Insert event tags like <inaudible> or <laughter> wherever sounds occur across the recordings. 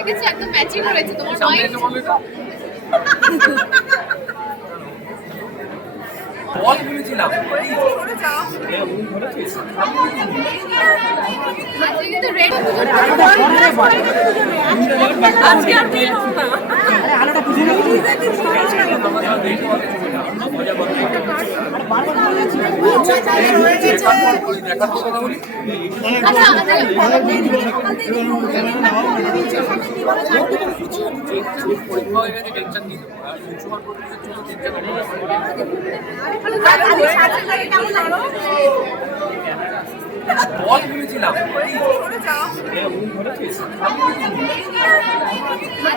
দেখেছি একদম ম্যাচিং করেছে তোমার বলবে বল ভেবেছিলাম। আজকে আর না কথা বলি আচ্ছা আচ্ছা পরীক্ষা হয়ে গেছে টেনশন নিতে আর লোকসভার পরিবেশের জন্য টেনশন বল ভেবেছিলাম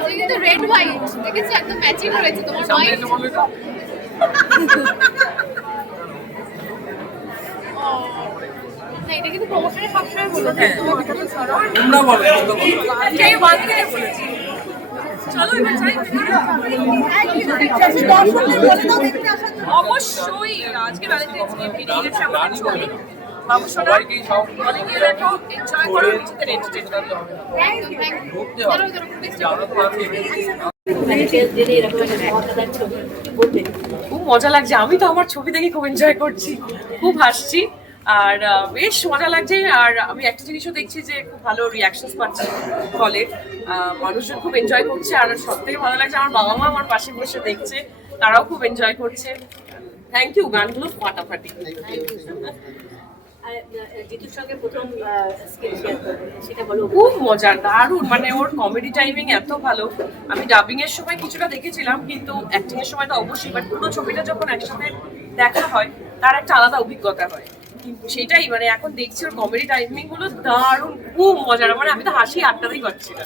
কিন্তু রেড হোয়াইট দেখেছি একদম ম্যাচিং করেছে তোমার সামনে <laughs> মাইন্ড এসে বলবে তো না এটা কিন্তু প্রমোশনের সবসময় বলেছে তোমার কথাটা সরো তোমরা বলো তোমরা বলো সেই ওয়ান থেকে বলেছি চলো এবার যাই অবশ্যই আজকে ভ্যালেন্টাইন্স ডে গেছে আমাদের ছবি। খুব মজা লাগছে। আমি তো আমার ছবি দেখে খুব এনজয় করছি। খুব হাসছি। আর বেশ মজা লাগছে। আর আমি একটা জিনিসও দেখছি যে খুব ভালো রিয়াকশনস পাচ্ছি ফলে মানুষজন খুব এনজয় করছে। আর সব থেকে ভালো লাগছে আমার বাবা মা আমার পাশে বসে দেখছে। তারাও খুব এনজয় করছে। থ্যাংক ইউ গানগুলো ফাটাফাটি। খুব মজার দারুণ। মানে ওর কমেডি টাইমিং এত ভালো। আমি ডাবিং এর সময় কিছুটা দেখেছিলাম কিন্তু অ্যাক্টিং এর সময় তো অবশ্যই। বাট পুরো ছবিটা যখন একসাথে দেখা হয় তার একটা আলাদা অভিজ্ঞতা হয়। সেটাই মানে এখন দেখছি ওর কমেডি টাইমিংগুলো দারুণ খুব মজার। মানে আমি তো হাসি আটকাতেই পারছি না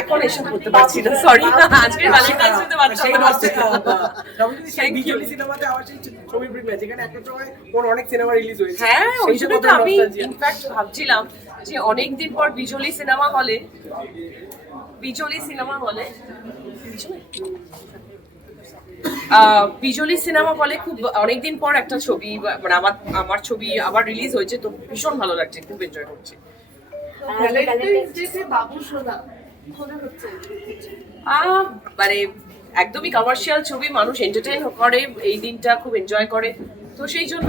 এখন এসব করতে পারছি না সরি আজকে অনেক সিনেমা রিলিজ হয়েছে হ্যাঁ ওই জন্য তো আমি। ইনফ্যাক্ট ভাবছিলাম যে অনেকদিন পর বিজলি সিনেমা হলে বিজলি সিনেমা হলে বিজলি সিনেমা হলে খুব অনেকদিন পর একটা ছবি মানে আমার আমার ছবি আবার রিলিজ হয়েছে তো ভীষণ ভালো লাগছে খুব এনজয় করছি। মানে একদমই কমার্শিয়াল ছবি মানুষ এন্টারটেইন করে এই দিনটা খুব এনজয় করে। তো সেই জন্য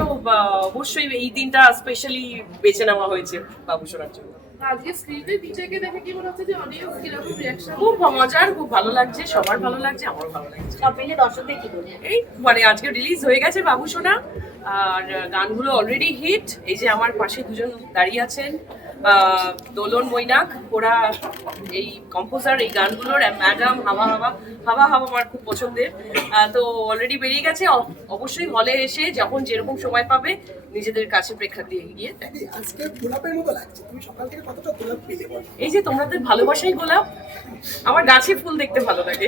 অবশ্যই এই দিনটা স্পেশালি বেছে নেওয়া হয়েছে বাবু সোনার জন্য। আজকে স্ক্রিনে নিজেকে দেখে কি মনে হচ্ছে যে অডিয়েন্স কীরকম রিয়াকশন খুব মজার খুব ভালো লাগছে সবার ভালো লাগছে আমারও ভালো লাগছে। সব মিলে দর্শকদের কি বলবে এই মানে আজকে রিলিজ হয়ে গেছে বাবু সোনা আর গানগুলো অলরেডি হিট এই যে আমার পাশে দুজন দাঁড়িয়ে আছেন দোলন মৈনাক ওরা এই কম্পোজার এই গানগুলোর ম্যাডাম হাওয়া হাওয়া হাওয়া হাওয়া আমার খুব পছন্দের। তো অলরেডি বেরিয়ে গেছে অবশ্যই হলে এসে যখন যেরকম সময় পাবে নিজেদের কাছে প্রেক্ষাগৃহে গিয়ে। আজকে গোলাপের মতো লাগছে তুমি সকাল থেকে কতটা গোলাপ এই যে তোমাদের ভালোবাসাই গোলাপ, আমার গাছে ফুল দেখতে ভালো লাগে।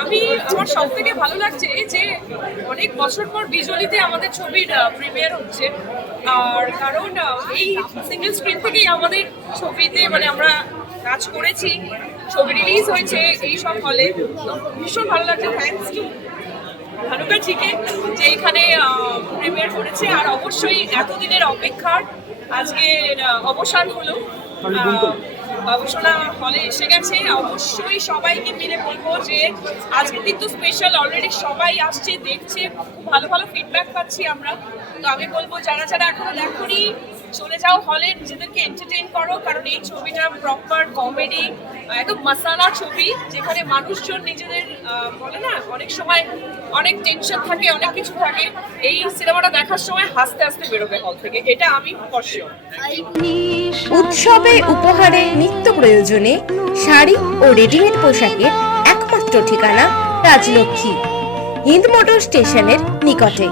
আমি, আমার সব থেকে ভালো লাগছে যে অনেক বছর পর বিজলিতে আমাদের ছবির প্রিমিয়ার হচ্ছে। আর কারণ এই সিঙ্গেল স্ক্রিন থেকেই আমাদের ছবিতে মানে আমরা কাজ করেছি, ছবি রিলিজ হয়েছে এই সব তো ভীষণ ভালো লাগছে থ্যাংকস টু ঠিকে যে এখানে প্রিমিয়ার করেছে। আর অবশ্যই এতদিনের অপেক্ষার আজকে অবসান হলো। গবেষণা হলে এসে গেছে। অবশ্যই সবাইকে মিলে বলব যে আজকে কিন্তু স্পেশাল অলরেডি সবাই আসছে দেখছে খুব ভালো ভালো ফিডব্যাক পাচ্ছি আমরা। তো আমি বলব যারা যারা এখনও দেখোনি চলে যাও হলে নিজেদেরকে এন্টারটেইন করো। কারণ এই ছবিটা প্রপার কমেডি একদম মশালা ছবি, যেখানে মানুষজন নিজেদের বলে না, অনেক সময় অনেক টেনশন থাকে, অনেক কিছু থাকে। এই সিনেমাটা দেখার সময় হাসতে হাসতে বেরোবে হল থেকে। এটা আমি উৎসবে উপহারে নিত্য প্রয়োজনে শাড়ি ও রেডিমেড পোশাকের একমাত্র ঠিকানা রাজলক্ষ্মী, হিন্দ মোটর স্টেশনের নিকটে।